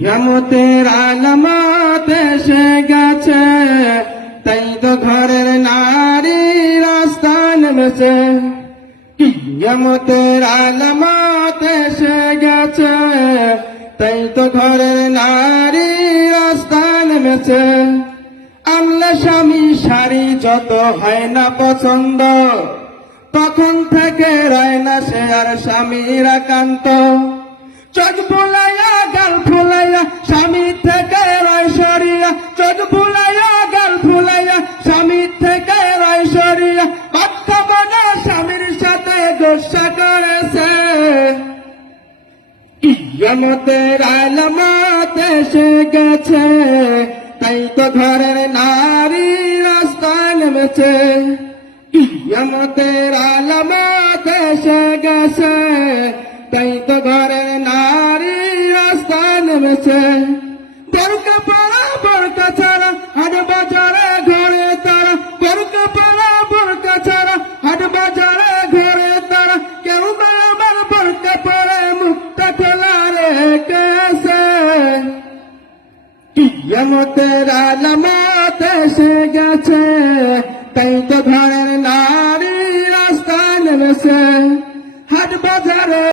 কিয়ামতের আলামত এসে গেছে, তাই তো ঘরের নারী রাস্তা নেমেছে। কিয়ামতের আলামত এসে গেছে, তাই তো ঘরের নারী রাস্তা নেমেছে। আনলে স্বামী শাড়ি যত হয় না পছন্দ, তখন থেকে রয় না সে আর স্বামীর একান্ত। চোখ ফুলাইয়া গাল ফুলাইয়া স্বামী থেকে রয় সরিয়া, চোখ ফুলাইয়া গাল ফুলাইয়া স্বামী থেকে রয় সরিয়া, বাচ্চা মনে স্বামীর সাথে গোসা করেছে। কিয়ামতের আলামত এসে গেছে, তাই তো ঘরের নারী রাস্তা নেমেছে। কিয়ামতের আলামত এসে গেছে, তাই তো ঘরের নারী রাস্তা নেমেছে। বোরকা পরা বোরকা ছাড়া হাট বাজারে ঘরে তারা, বোরকা পরা বোরকা ছাড়া হাট বাজারে ঘরে তারা। কেউ বা আমার বোরকা পরে মুখটা খোলা রেখেছে। কিয়ামতের আলামত এসে গেছে, তাই তো ঘরের নারী রাস্তা নেমেছে। হাট বাজারে